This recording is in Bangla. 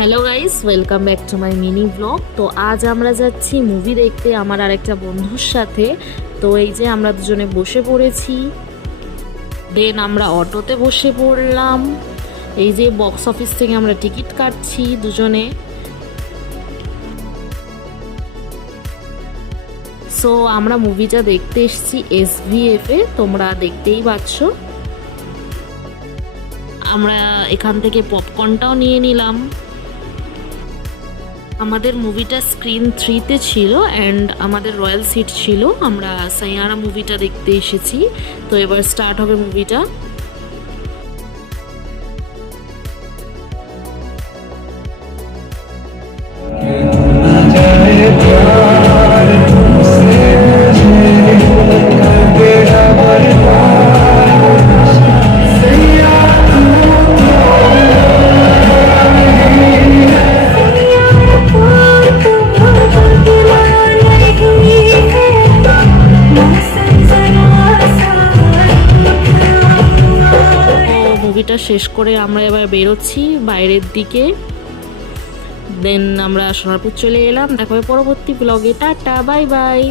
Hello guys, welcome back to my mini blog. তো আজ আমরা যাচ্ছি মুভি দেখতে আমার আরেকটা বন্ধুর সাথে। তো এই যে আমরা দুজনে বসে পড়েছি, দেন আমরা অটোতে বসে পড়লাম। এই যে বক্স অফিস থেকে আমরা টিকিট কাটছি দুজনে। সো আমরা মুভিটা দেখতে এসেছি SVF এ, তোমরা দেখতেই পাচ্ছ। আমরা এখান থেকে পপকর্নটাও নিয়ে নিলাম। আমাদের মুভিটা স্ক্রিন 3-তে ছিল অ্যান্ড আমাদের রয়্যাল সিট ছিল। আমরা সাইয়ারা মুভিটা দেখতে এসেছি। তো এবার স্টার্ট হবে মুভিটা। মুভিটা শেষ করে আমরা এবার বেরোচ্ছি বাইরের দিকে। দেন আমরা সোনারপুর চলে এলাম। দেখা হবে পরবর্তী ব্লগে। Tata, bye bye.